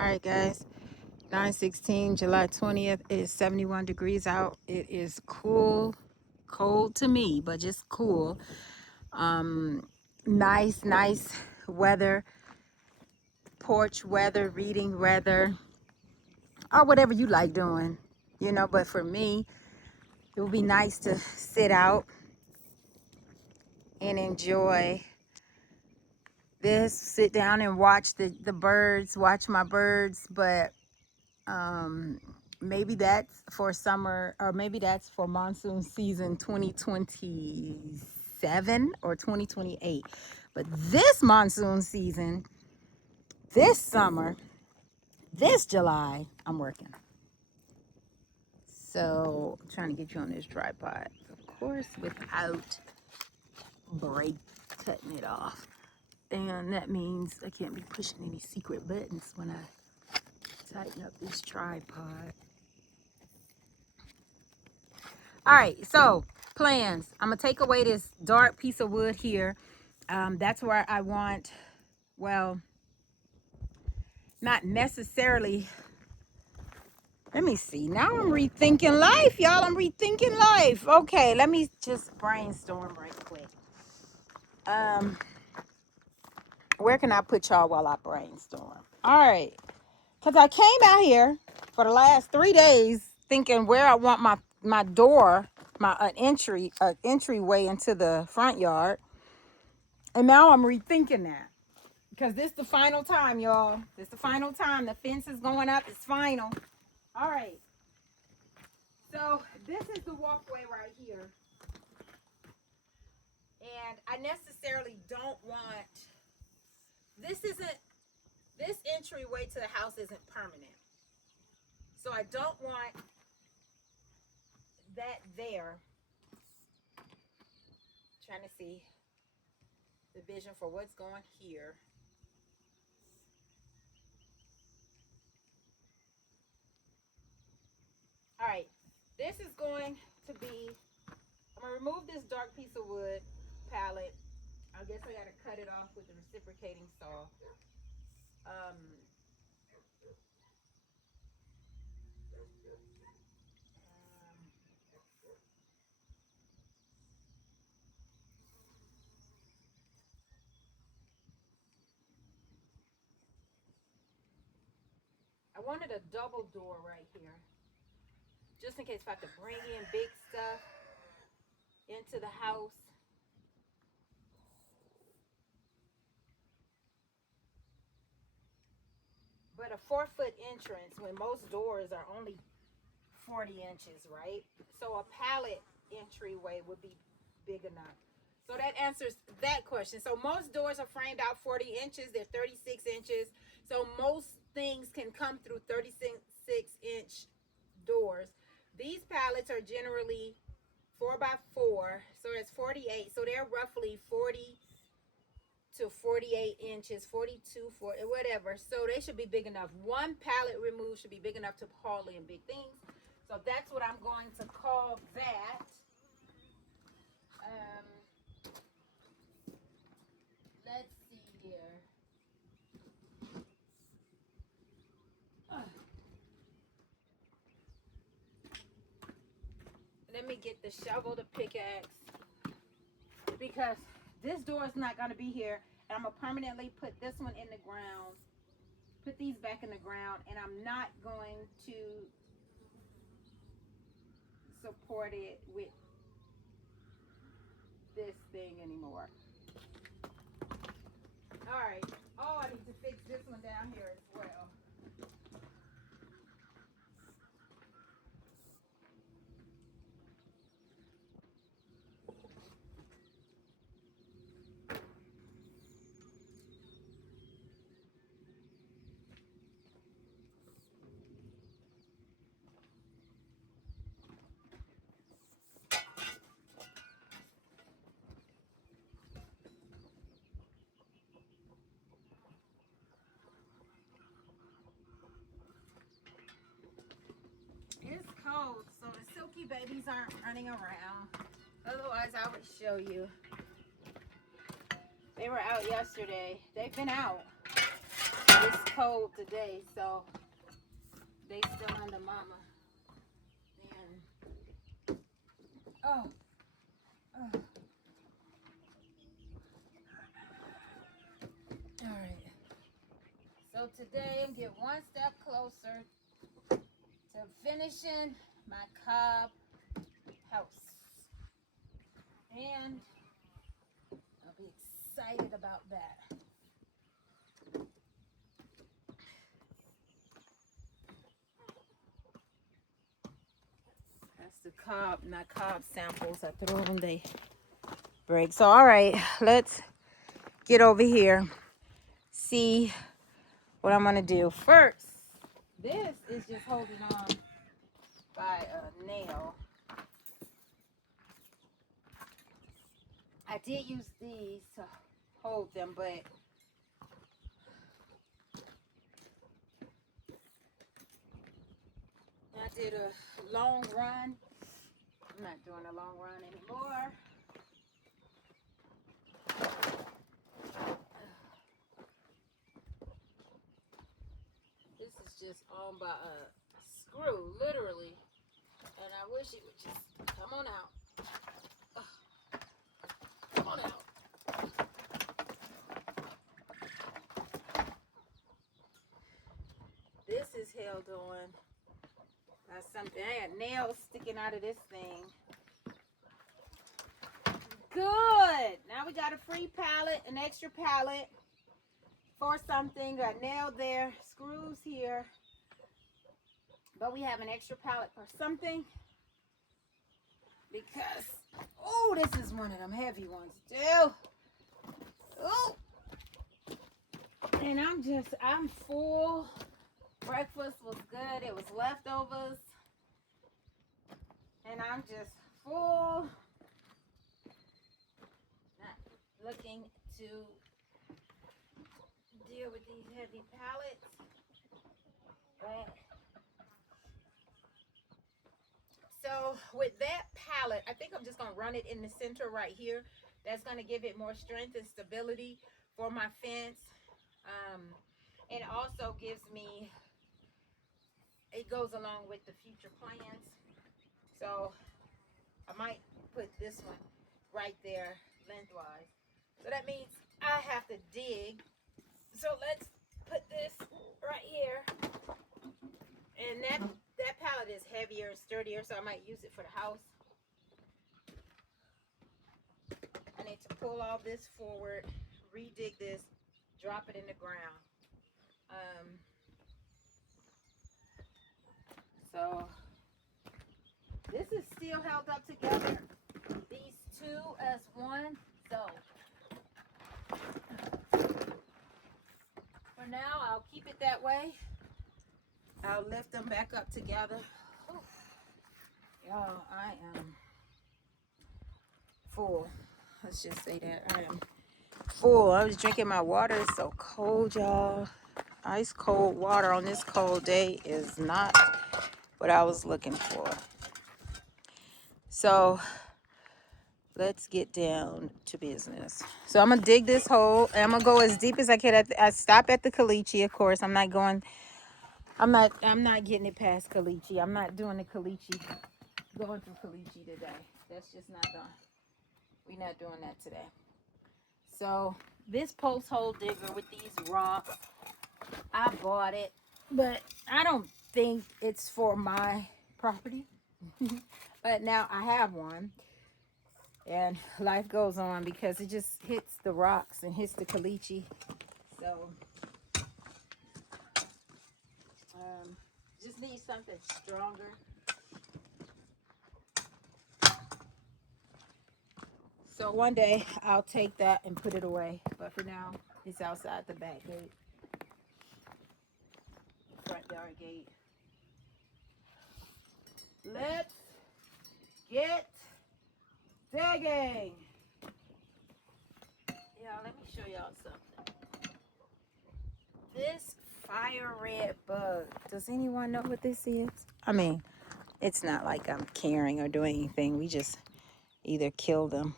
All right, guys. 9/16, July 20th. It is 71 degrees out. It is cool, cold to me, but just cool. Nice weather, porch weather, reading weather, or whatever you like doing, But for me, it would be nice to sit out and enjoy this, sit down and watch the birds, watch my birds, but maybe that's for summer, or maybe that's for monsoon season 2027 or 2028. But this monsoon season, this summer, this July, I'm working. So I'm trying to get you on this tripod, of course, without cutting it off. And that means I can't be pushing any secret buttons when I tighten up this tripod. All right, so plans. I'm gonna take away this dark piece of wood here. That's where I want, well, not necessarily. Let me see. Now I'm rethinking life, y'all. I'm rethinking life. Okay, let me just brainstorm right quick. Where can I put y'all while I brainstorm? All right, because I came out here for the last 3 days thinking where I want my door, my entryway into the front yard. And now I'm rethinking that. Because this is the final time, y'all. This is the final time. The fence is going up. It's final. All right. So this is the walkway right here. And I necessarily don't want, this entryway to the house isn't permanent. So I don't want that there. Trying to see the vision for what's going here. All right, this is going to be, I'm going to remove this dark piece of wood pallet. I guess I got to cut it off with the reciprocating saw. I wanted a double door right here, just in case if I have to bring in big stuff into the house. But a 4-foot entrance, when most doors are only 40 inches, right? So a pallet entryway would be big enough. So that answers that question. So most doors are framed out 40 inches. They're 36 inches. So most things can come through 36-inch doors. These pallets are generally 4x4. So it's 48. So they're roughly 40 to 48 inches, 42, 40, whatever. So they should be big enough. One pallet remove should be big enough to haul in big things. So that's what I'm going to call that. Let's see here. Let me get the shovel, the pickaxe, because this door is not going to be here. And I'm going to permanently put this one in the ground, put these back in the ground, and I'm not going to support it with this thing anymore. All right. Oh, I need to fix this one down here as well. It's cold, so the silky babies aren't running around. Otherwise, I would show you. They were out yesterday. They've been out. It's cold today, so they still under mama. And oh. All right. So today I'm getting one step closer to finishing my cob house, and I'll be excited about that. That's the cob, not cob samples. I threw them, they break. So all right, let's get over here, see what I'm gonna do. First, this is just holding on by a nail. I did use these to hold them, but I did a long run. I'm not doing a long run anymore. This is just on by a screw, literally. And I wish it would just come on out. Come on out. This is held on by something. I had nails sticking out of this thing. Good. Now we got a free pallet, an extra pallet for something. Got nailed there, screws here. But we have an extra pallet for something. Because, oh, this is one of them heavy ones too. Oh. And I'm full. Breakfast was good. It was leftovers. And I'm just full. Not looking to deal with these heavy pallets. But so with that pallet, I think I'm just going to run it in the center right here. That's going to give it more strength and stability for my fence. It also gives me, it goes along with the future plans. So I might put this one right there lengthwise. So that means I have to dig. So let's put this right here. And that pallet is heavier and sturdier, so I might use it for the house. I need to pull all this forward, re-dig this, drop it in the ground. So this is still held up together, these two as one. So for now, I'll keep it that way. I'll lift them back up together. Y'all, I am full. Let's just say that I am full. I was drinking my water. It's so cold, y'all. Ice cold water on this cold day is not what I was looking for. So let's get down to business. So I'm gonna dig this hole, and I'm gonna go as deep as I can. I stop at the caliche, of course. I'm not getting it past caliche. I'm not doing the caliche, going through caliche today. That's just not done. We're not doing that today. So this post hole digger with these rocks, I bought it, but I don't think it's for my property. But now I have one, and life goes on because it just hits the rocks and hits the caliche. So just need something stronger. So one day I'll take that and put it away, but for now it's outside the back gate, front yard gate. Let's get digging. Yeah, let me show y'all something. This fire red bug. Does anyone know what this is? I mean, it's not like I'm caring or doing anything. We just either kill them.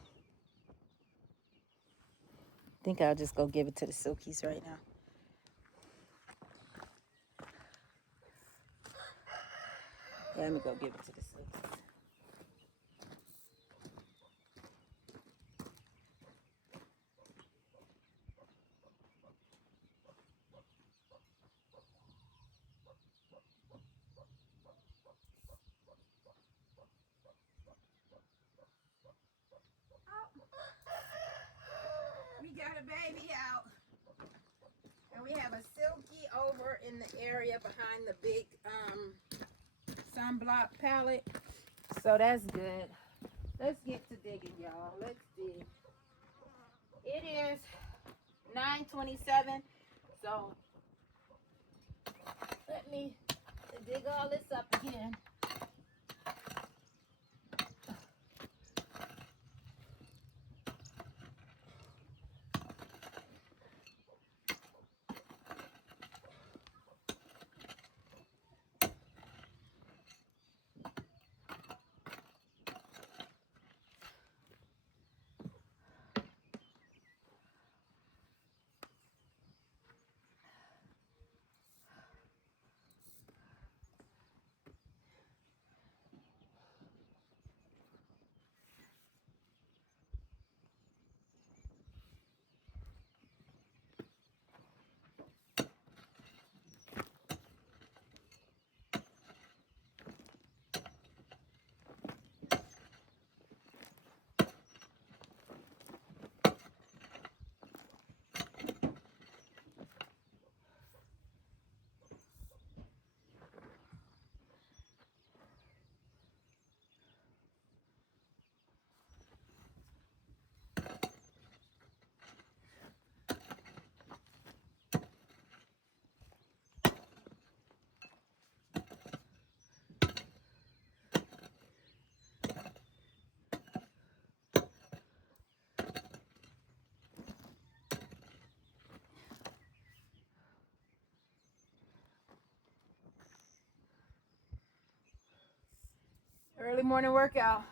I think I'll just go give it to the silkies right now. Let me go give it to the Silkies. We got a baby out. And we have a Silky over in the area behind the big sunblock pallet. So that's good. Let's get to digging, y'all. Let's dig. It is 9:27. So let me dig all this up again. Early morning workout.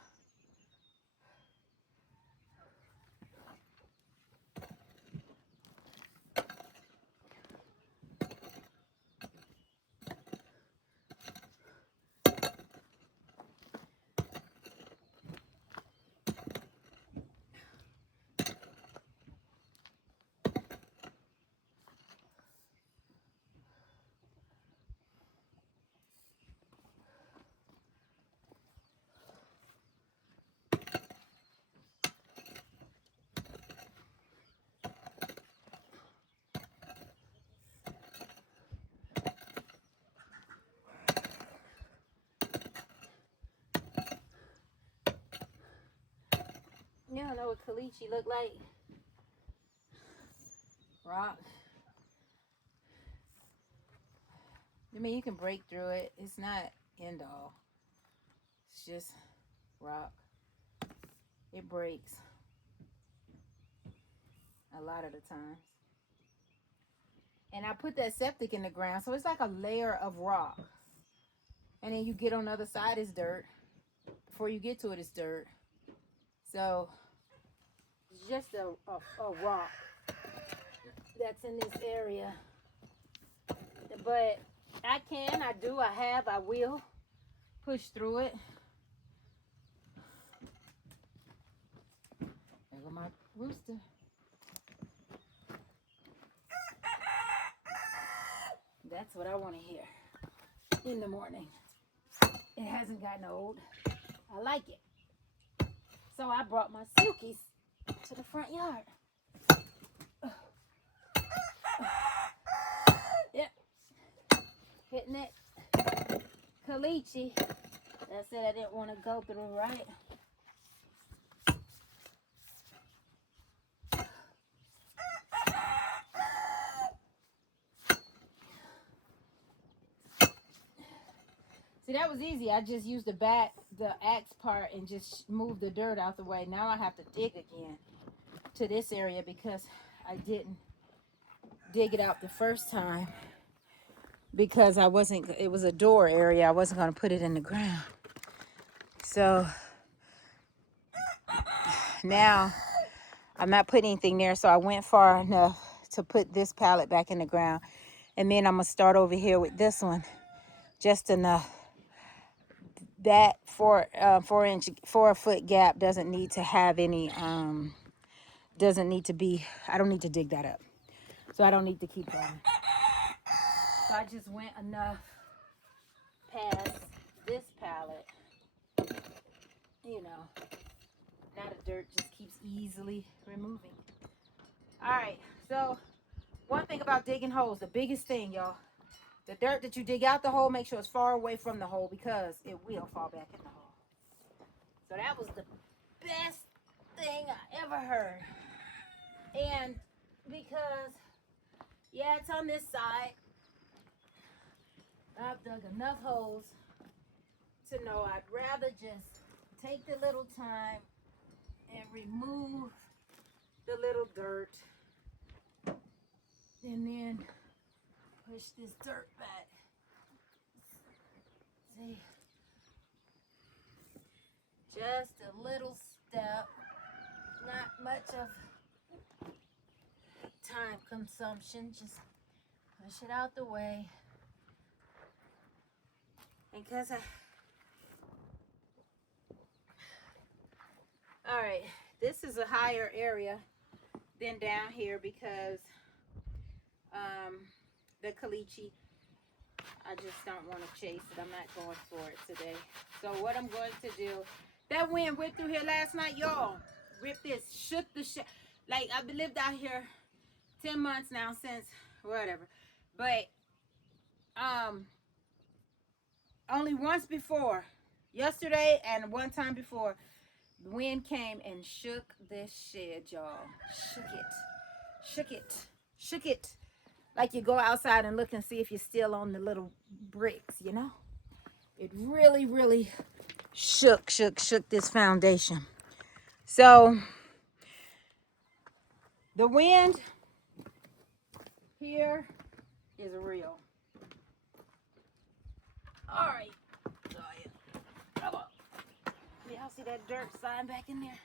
You don't know what caliche look like? Rock. I mean, you can break through it. It's not end all. It's just rock. It breaks a lot of the times. And I put that septic in the ground, so it's like a layer of rock. And then you get on the other side, it's dirt. Before you get to it, it's dirt. So it's just a rock that's in this area. But I will push through it. There go my rooster. That's what I want to hear in the morning. It hasn't gotten old. I like it. So I brought my Silkies to the front yard. Yep. Hitting it. Caliche. That's it. I didn't want to go through, right? See, that was easy. I just used the axe part and just moved the dirt out the way. Now I have to dig again to this area because I didn't dig it out the first time because it was a door area. I wasn't going to put it in the ground. So now I'm not putting anything there. So I went far enough to put this pallet back in the ground. And then I'm going to start over here with this one. Just enough that 4 foot gap doesn't need to have any, doesn't need to be, I don't need to dig that up. So I don't need to keep going. So I just went enough past this pallet, you know, now the dirt just keeps easily removing. All right, so one thing about digging holes, the biggest thing, y'all, the dirt that you dig out the hole, make sure it's far away from the hole because it will fall back in the hole. So that was the best thing I ever heard. And because, yeah, it's on this side, I've dug enough holes to know I'd rather just take the little time and remove the little dirt and then push this dirt back. See, just a little step, not much of time consumption, just push it out the way. And cause all right, this is a higher area than down here because the caliche, I just don't want to chase it. I'm not going for it today. So what I'm going to do, that wind whipped through here last night, y'all. Ripped this, shook the shit. Like, I've lived out here 10 months now since whatever. But only once before, yesterday and one time before, the wind came and shook this shed, y'all. Shook it. Shook it. Shook it. Like you go outside and look and see if you're still on the little bricks, you know? It really, really shook this foundation. So, the wind here is real. All right. Oh, yeah. Come on. Y'all see that dirt sliding back in there?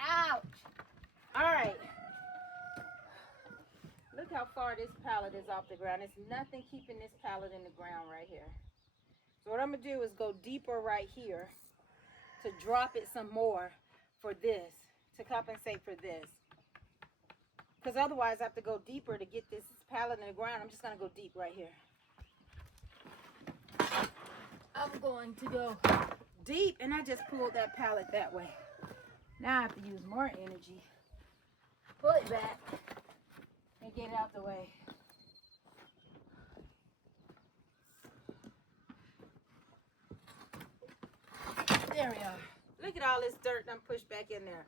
Ouch. All right. Look how far this pallet is off the ground. There's nothing keeping this pallet in the ground right here. So what I'm going to do is go deeper right here to drop it some more for this, to compensate for this. Because otherwise I have to go deeper to get this pallet in the ground. I'm just going to go deep right here. I'm going to go deep, and I just pulled that pallet that way. Now I have to use more energy. Pull it back and get it out the way. There we are. Look at all this dirt I'm pushed back in there.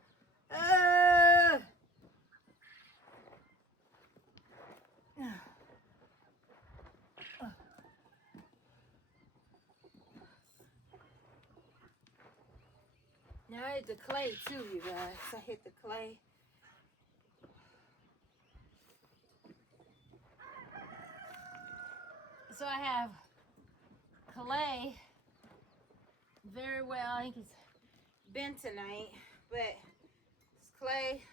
Now I hit the clay too, you guys. I hit the clay. So I have clay very well. I think it's bentonite, but it's clay,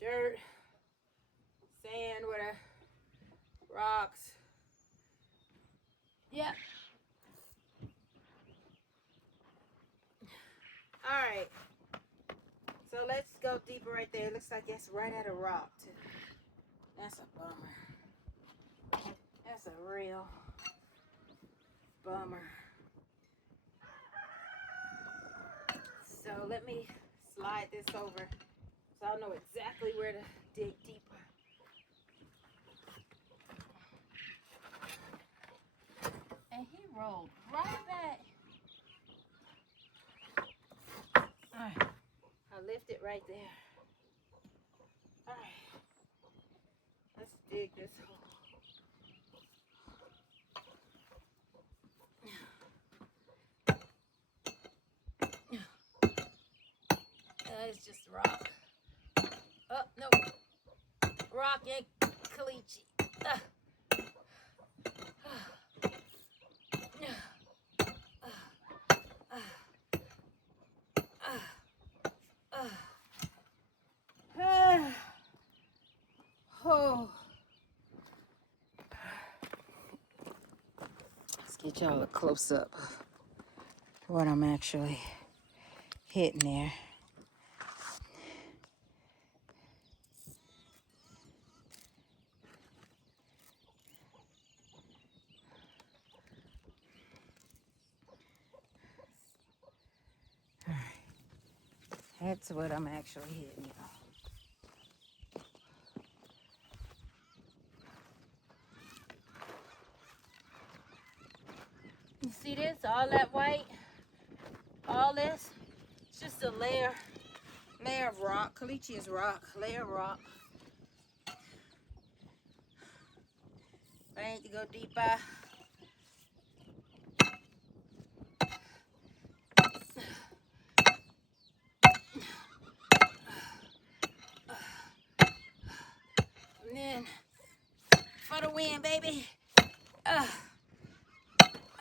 dirt, sand, whatever, rocks. Yep. All right. So let's go deeper right there. It looks like it's right at a rock too. That's a bummer. That's a real bummer. So let me slide this over so I'll know exactly where to dig deeper. And he rolled right back. All right. I'll lift it right there. All right. Let's dig this hole. It's just rock. Oh, no. Rock and caliche. Oh. Get y'all a close up of what I'm actually hitting there. All right, that's what I'm actually hitting, y'all. You see this? All that white, all this, it's just a layer of rock. Caliche is rock, layer of rock. I need to go deeper. And then for the win, baby. Uh,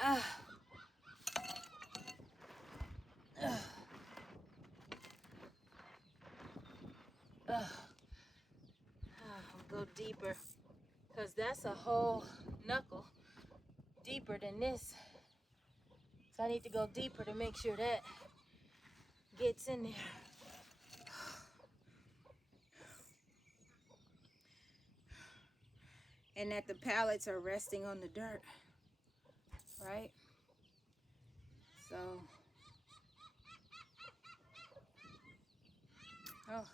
uh, uh, uh. I'll go deeper, because that's a whole knuckle deeper than this. So I need to go deeper to make sure that gets in there. And that the pallets are resting on the dirt, right? So, oh.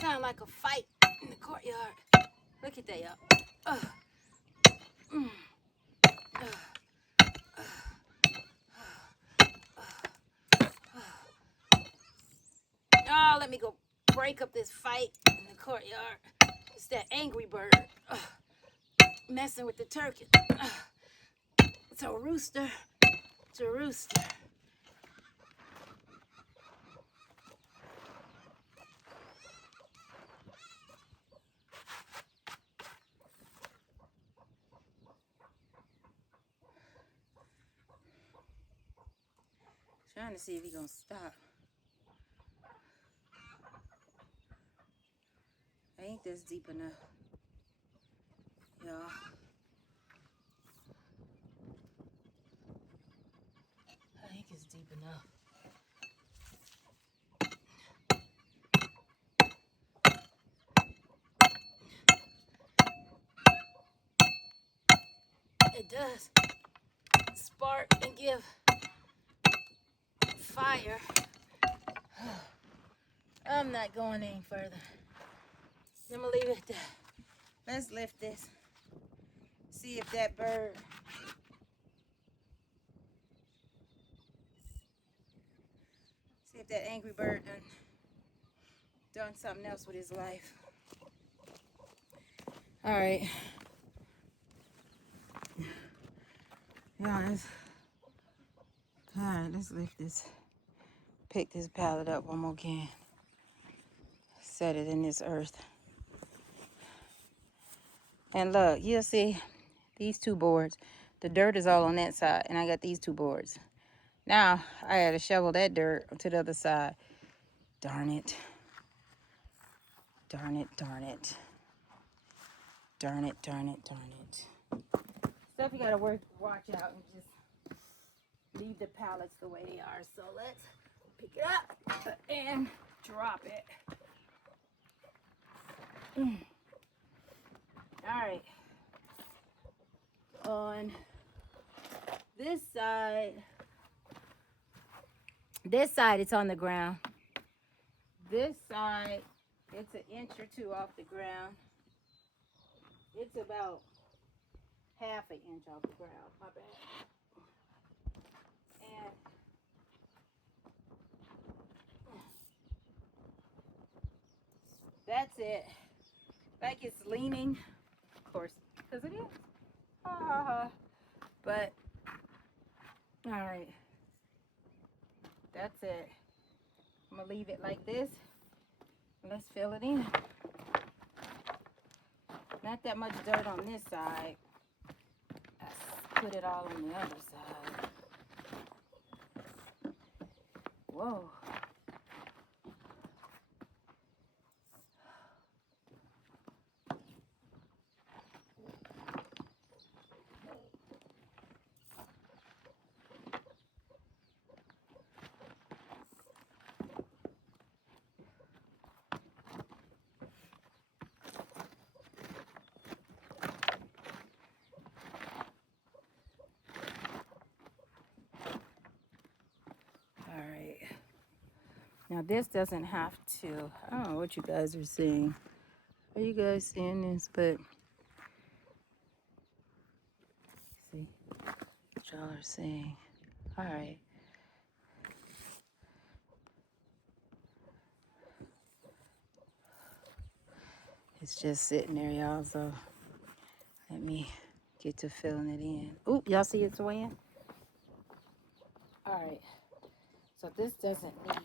Sound like a fight in the courtyard. Look at that, y'all. Mm. Oh, let me go break up this fight in the courtyard. It's that angry bird messing with the turkey. It's a rooster. It's a rooster. Trying to see if he's gonna stop. I ain't this deep enough, y'all. I think it's deep enough. It does spark and give fire. I'm not going any further. I'm gonna leave it at that. Let's lift this. See if that bird. See if that angry bird done something else with his life. All right. Yeah, all right, let's lift this. Pick this pallet up one more again. Set it in this earth. And look, you'll see these two boards. The dirt is all on that side, and I got these two boards. Now, I had to shovel that dirt to the other side. Darn it. Darn it, darn it. Darn it, darn it, darn it. Stuff you gotta watch out and just leave the pallets the way they are. So let's pick it up and drop it. All right. On this side it's on the ground. This side, it's an inch or two off the ground. It's about half an inch off the ground. My bad. And that's it. Like it's leaning, of course, because it is. But, all right. That's it. I'm going to leave it like this. Let's fill it in. Not that much dirt on this side. Let's put it all on the other side. whoa. All right. Now this doesn't have to, I don't know what you guys are seeing. Are you guys seeing this? But see what y'all are saying. All right. It's just sitting there, y'all. So let me get to filling it in. Oop, y'all see it swaying? All right. So this doesn't need.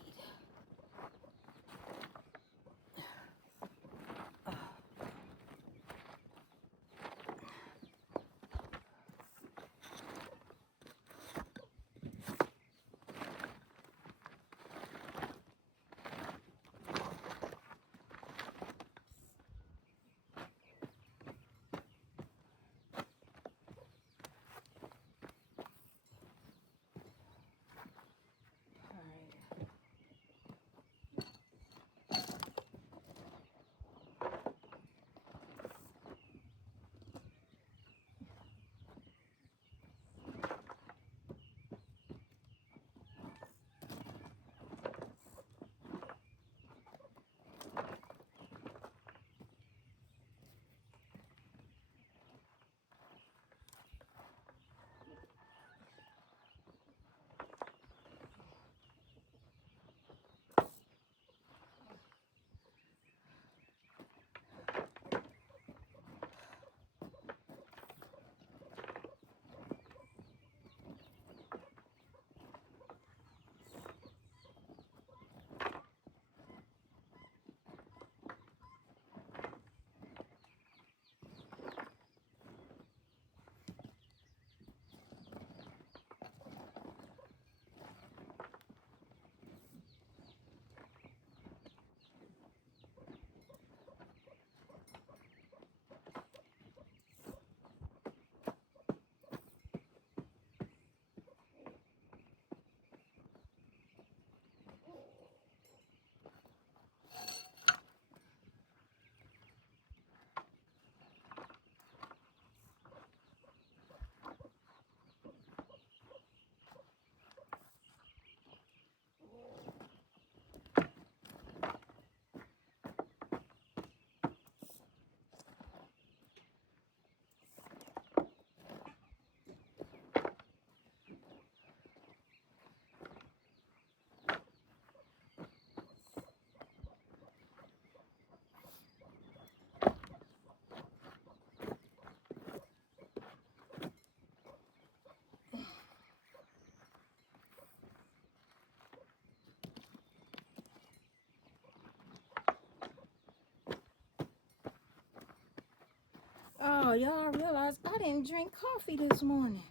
Oh, y'all realize I didn't drink coffee this morning.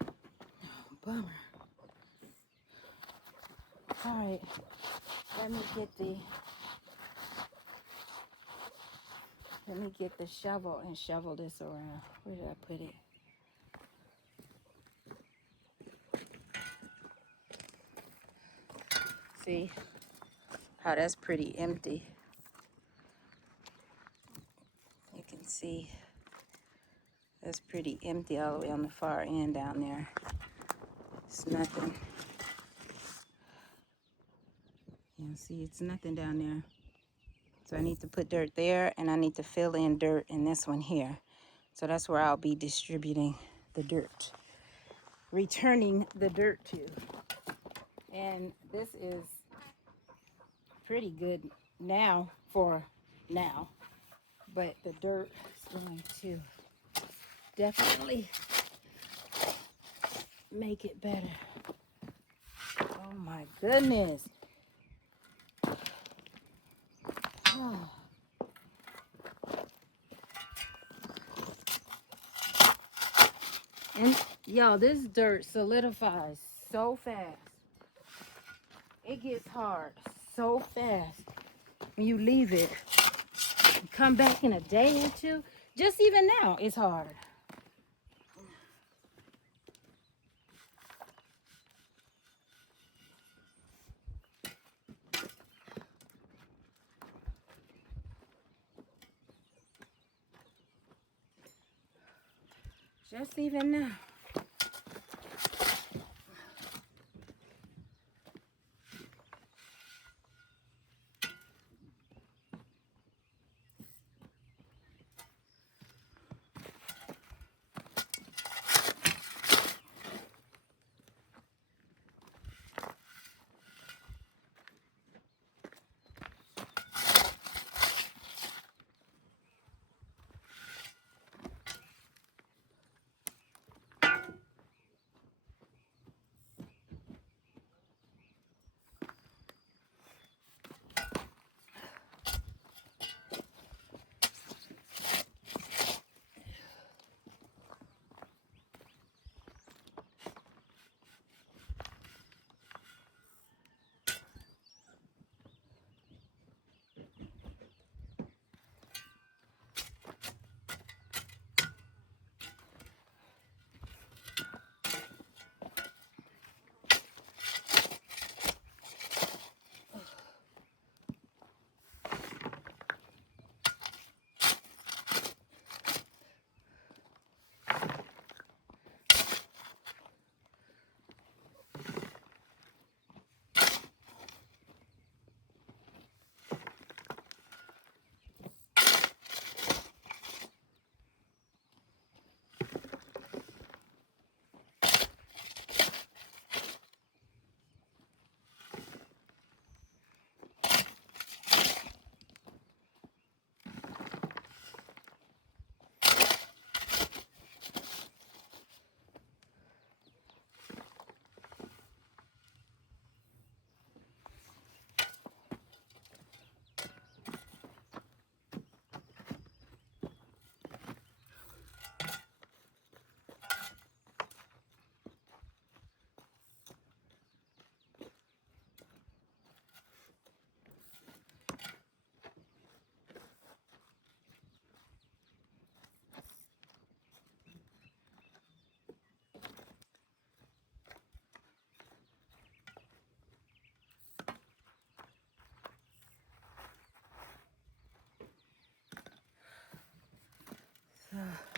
Oh, bummer. All right, let me get the shovel and shovel this around. Where did I put it? See how that's pretty empty. You can see that's pretty empty all the way on the far end down there. It's nothing. You see, it's nothing down there. So I need to put dirt there, and I need to fill in dirt in this one here. So that's where I'll be distributing the dirt, returning the dirt to. And this is pretty good now for now, but the dirt is going to definitely make it better. Oh my goodness. Oh. And y'all, this dirt solidifies so fast. It gets hard so fast when you leave it. You come back in a day or two. Just even now, it's hard. Just even now.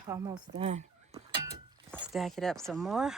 Almost done. Stack it up some more.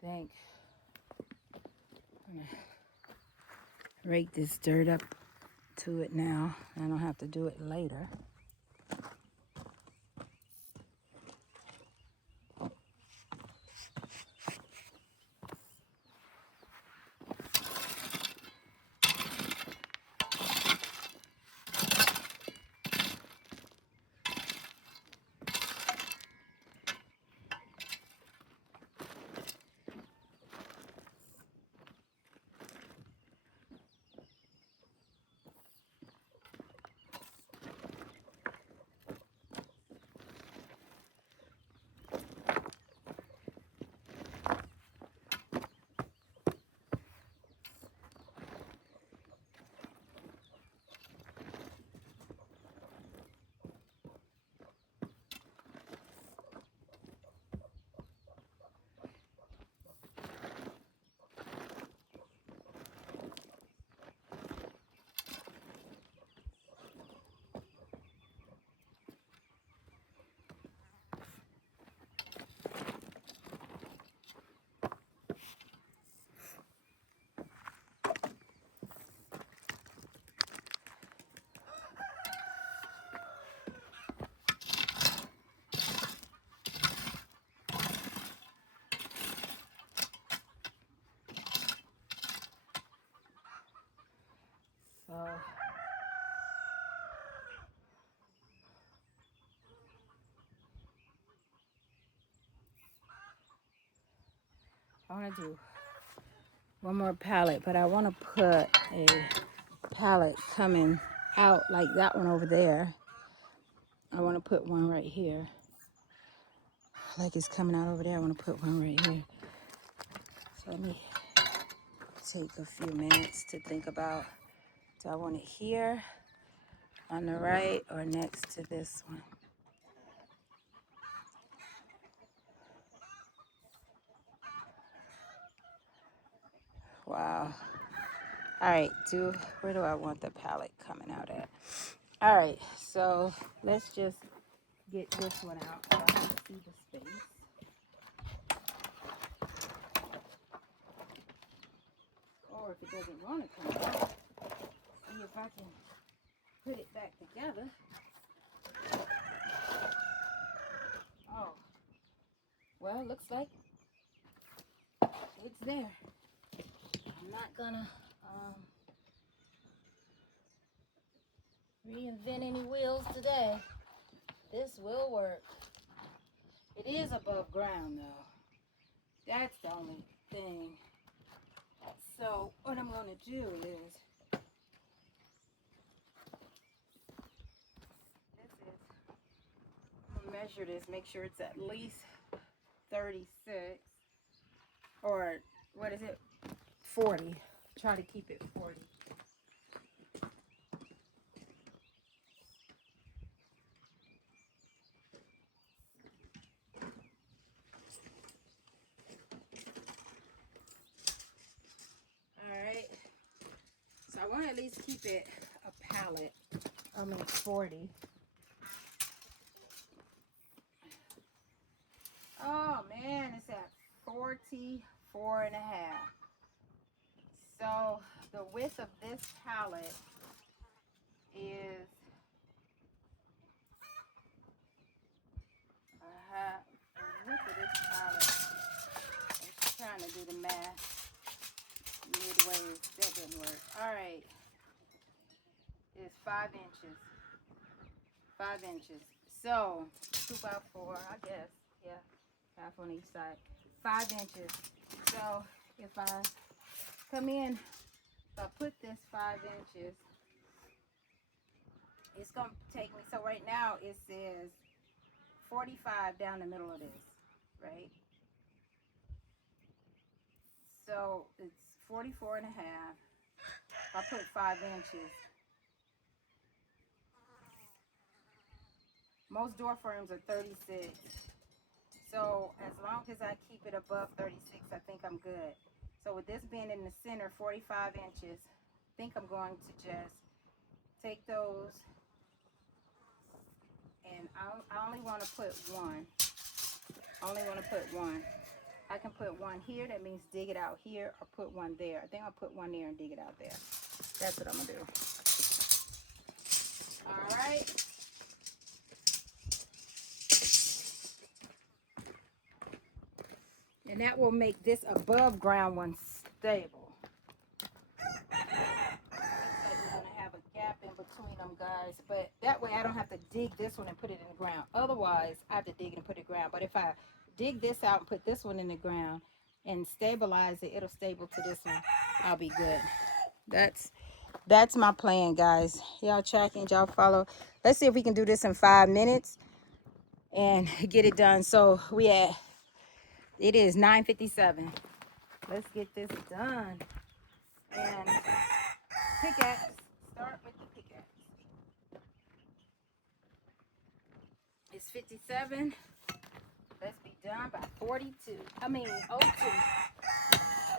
Think I'm gonna rake this dirt up to it now. I don't have to do it later. I want to do one more pallet, but I want to put a pallet coming out like that one over there. I want to put one right here. Like it's coming out over there. I want to put one right here. So let me take a few minutes to think about, do I want it here on the right or next to this one? Wow. All right, where do I want the pallet coming out at? All right, so let's just get this one out so I can see the space. Or if it doesn't want to come out, see if I can put it back together. Oh, well, looks like it's there. I'm not gonna reinvent any wheels today. This will work. It is above ground though. That's the only thing. So what I'm gonna do is, I'm gonna measure this, make sure it's at least 36, or what is it, 40. Try to keep it 40. Alright, so I want to at least keep it a pallet. 40. Oh man, it's at 44 and a half. So the width of this pallet is the width of this pallet, I'm trying to do the math midway, that didn't work. All right, it's 5 inches. 5 inches. So 2 by 4, I guess. Yeah, half on each side. 5 inches. So if I come in, if I put this 5 inches, it's gonna take me, so right now it says 45 down the middle of this, right? So it's 44 and a half. I put 5 inches. Most door frames are 36. So as long as I keep it above 36, I think I'm good. So with this being in the center, 45 inches, I think I'm going to just take those, and I only want to put one. I only want to put one. I can put one here, that means dig it out here, or put one there. I think I'll put one there and dig it out there. That's what I'm gonna do. All right. And that will make this above ground one stable. Looks like we're gonna have a gap in between them, guys, but that way I don't have to dig this one and put it in the ground. Otherwise, I have to dig and put it in the ground. But if I dig this out and put this one in the ground and stabilize it, it'll stable to this one. I'll be good. That's my plan, guys. Y'all tracking, y'all follow. Let's see if we can do this in 5 minutes and get it done. So it is 9:57. Let's get this done. And pickaxe, start with the pickaxe. It's 57. Let's be done by 42. I mean, 02. All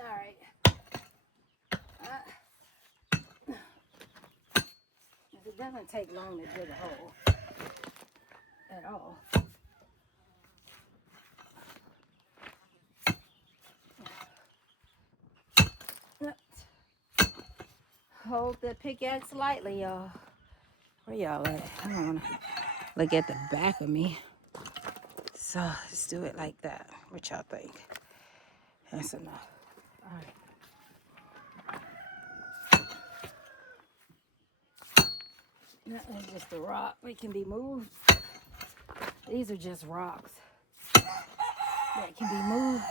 right. It doesn't take long to dig a hole at all. Hold the pickaxe lightly, y'all. Where y'all at? I don't want to look at the back of me. So let's do it like that. What y'all think? That's enough. All right. That is just a rock. It can be moved. These are just rocks that can be moved.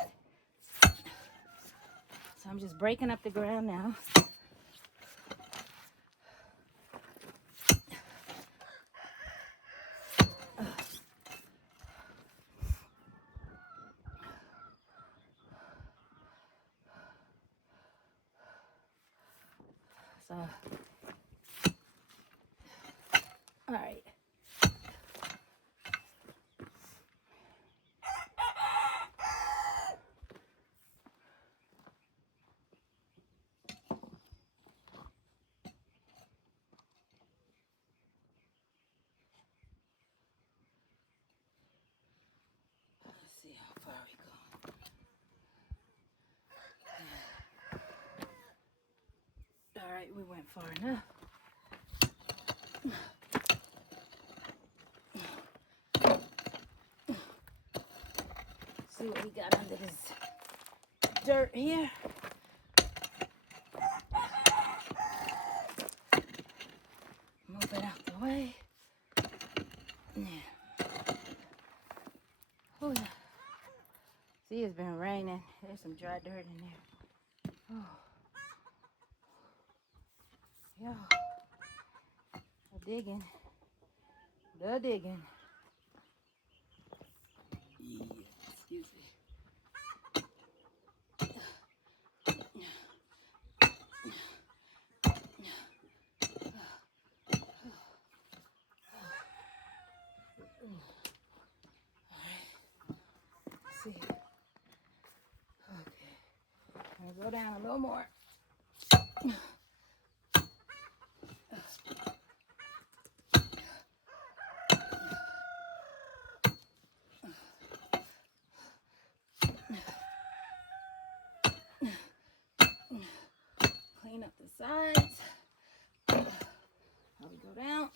So I'm just breaking up the ground now. So, all right. Let's see how far we go. All right, we went far enough. See what we got under this dirt here. Move it out the way. Yeah. Oh, yeah. See, it's been raining. There's some dry dirt in there. Oh. Yo. The digging. The digging. Yeah, excuse me. See. Okay. I'll go down a little more. Clean up the sides. How we go down.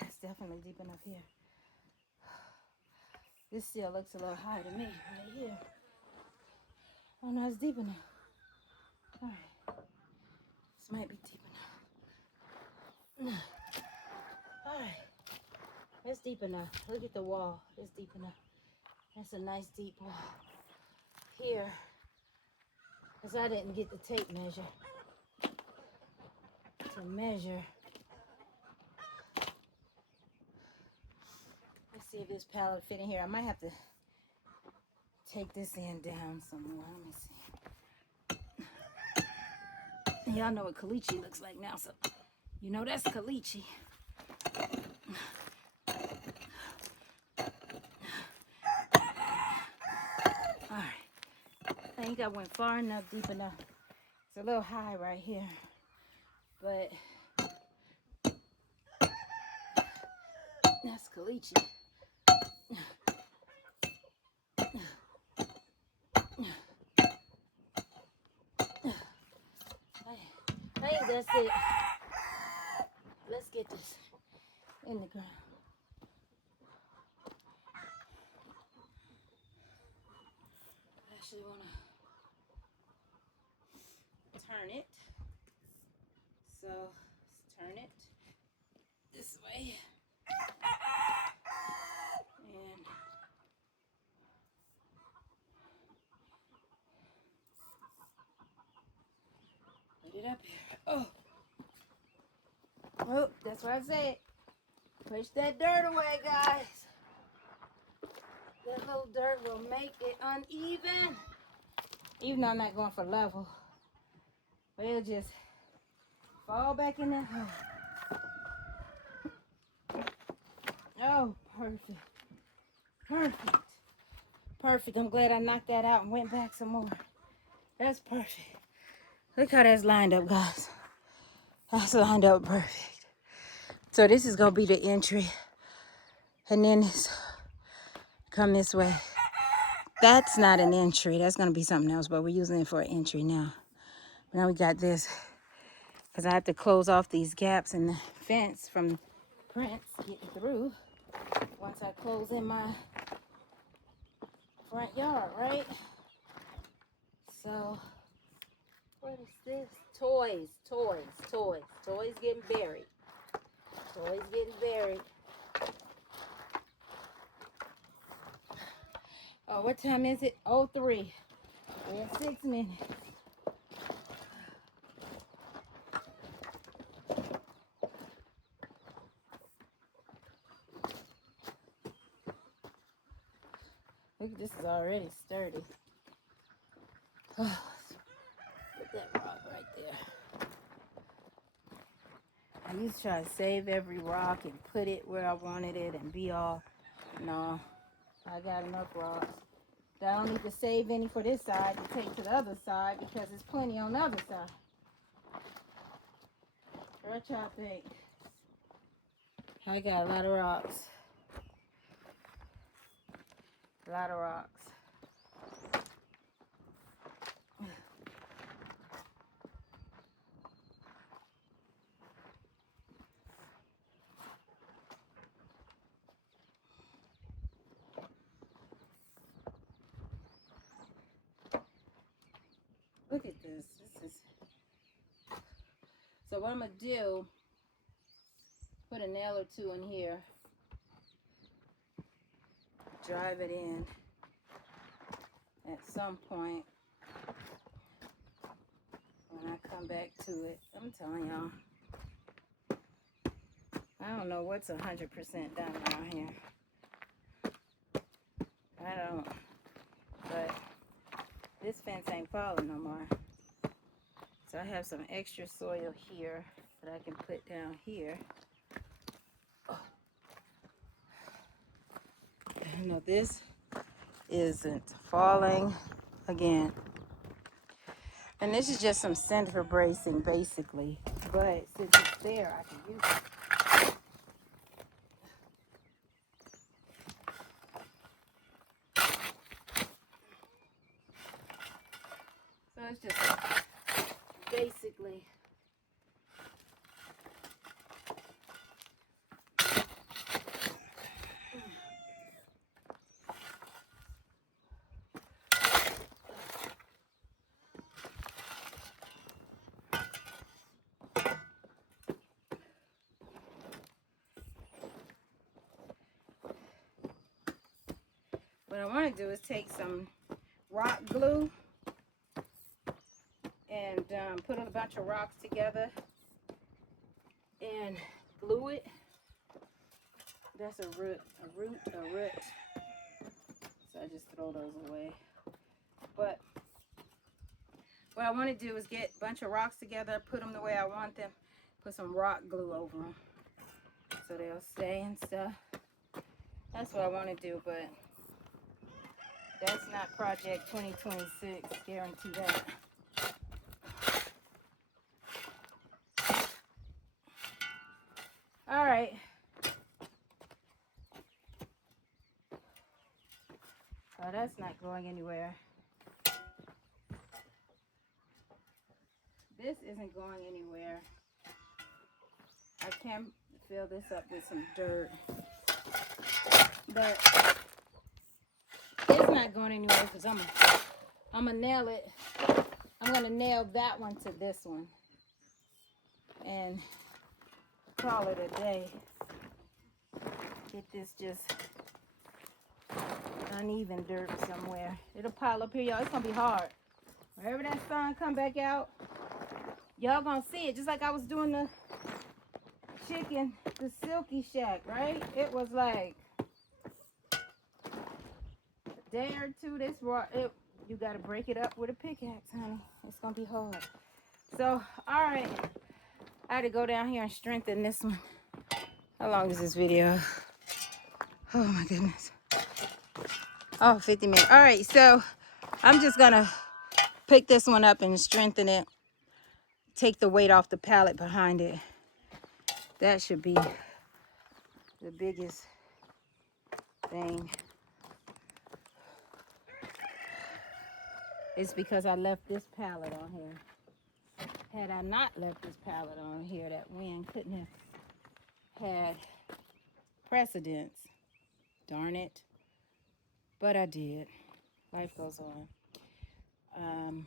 It's definitely deep enough here. This still looks a little high to me right here. Oh no, it's deep enough. All right, this might be deep enough. All right, that's deep enough. Look at the wall. It's deep enough. That's a nice deep wall here. Because I didn't get the tape measure to measure. Let's see if this pallet fit in here. I might have to take this end down some more. Let me see. Y'all know what caliche looks like now, so you know that's caliche. All right. I think I went far enough, deep enough. It's a little high right here, but that's caliche. I think that's it. Let's get this in the ground. I actually want to turn it. So let's turn it this way. And put it up here. Oh. Oh, that's what I said. Push that dirt away, guys. That little dirt will make it uneven. Even though I'm not going for level. But it'll just fall back in that hole. Oh, perfect. Perfect. Perfect. I'm glad I knocked that out and went back some more. That's perfect. Look how that's lined up, guys. That's lined up perfect. So this is going to be the entry. And then it's come this way. That's not an entry. That's going to be something else, but we're using it for an entry now. Now we got this, because I have to close off these gaps in the fence from prints getting through once I close in my front yard, right? So, what is this? Toys, toys, toys. Toys getting buried. Toys getting buried. Oh, what time is it? 03. We're at 6 minutes. Look, this is already sturdy. Oh, put that rock right there. I used to try to save every rock and put it where I wanted it and be all, no, I got enough rocks. I don't need to save any for this side to take to the other side because there's plenty on the other side. What y'all think? I got a lot of rocks. A lot of rocks. Look at this. This is. So what I'm gonna do? Put a nail or two in here. Drive it in at some point when I come back to it. I'm telling y'all, I don't know what's 100% done around here. I don't, but this fence ain't falling no more. So I have some extra soil here that I can put down here. No, this isn't falling again. And this is just some center bracing basically. But since it's there, I can use it. So it's just basically what I want to do is take some rock glue and put a bunch of rocks together and glue it. That's a root. So I just throw those away. But what I want to do is get a bunch of rocks together, put them the way I want them, put some rock glue over them so they'll stay and stuff. That's what I want to do, but that's not Project 2026, guarantee that. All right. Oh, that's not going anywhere. This isn't going anywhere. I can fill this up with some dirt. But it's not going anywhere because I'm gonna nail it. I'm gonna nail that one to this one and call it a day. Get this just uneven dirt somewhere. It'll pile up here, y'all. It's gonna be hard. Wherever that sun come back out, y'all gonna see it. Just like I was doing the chicken, the Silky Shack, right? It was like a day or two. This raw, you gotta break it up with a pickaxe, honey. It's gonna be hard. So, all right, I had to go down here and strengthen this one. How long is this video? Oh my goodness. Oh, 50 minutes. All right, so I'm just gonna pick this one up and strengthen it. Take the weight off the pallet behind it. That should be the biggest thing. It's because I left this pallet on here. Had I not left this pallet on here, that wind couldn't have had precedence. Darn it. But I did. Life goes on.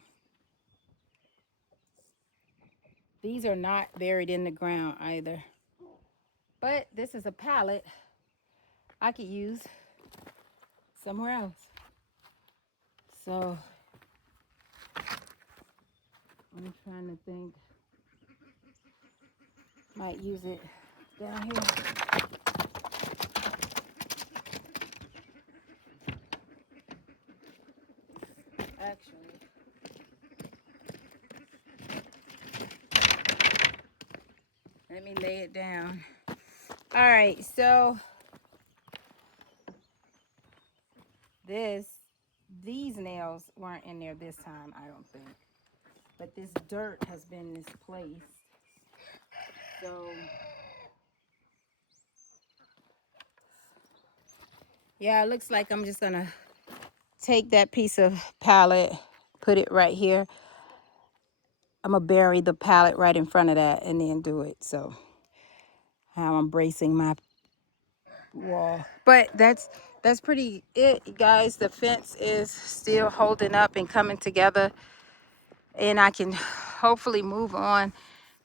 These are not buried in the ground either. But this is a pallet I could use somewhere else. So I'm trying to think. Might use it down here. Actually, let me lay it down. All right, so these nails weren't in there this time, I don't think. But this dirt has been misplaced. So yeah, it looks like I'm just gonna take that piece of pallet, put it right here. I'm gonna bury the pallet right in front of that and then do it. So how I'm bracing my wall. But that's pretty it, guys. The fence is still holding up and coming together. And I can hopefully move on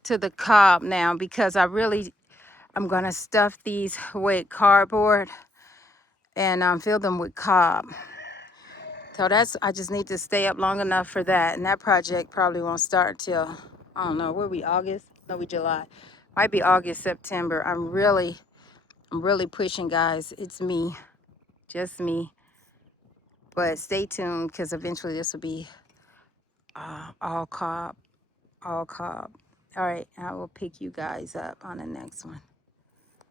to the cob now, because I'm gonna stuff these with cardboard and fill them with cob. So I just need to stay up long enough for that. And that project probably won't start till, I don't know, we August? No, we July. Might be August, September. I'm really pushing, guys. It's me, just me. But stay tuned, because eventually this will be all cob. All right, I will pick you guys up on the next one.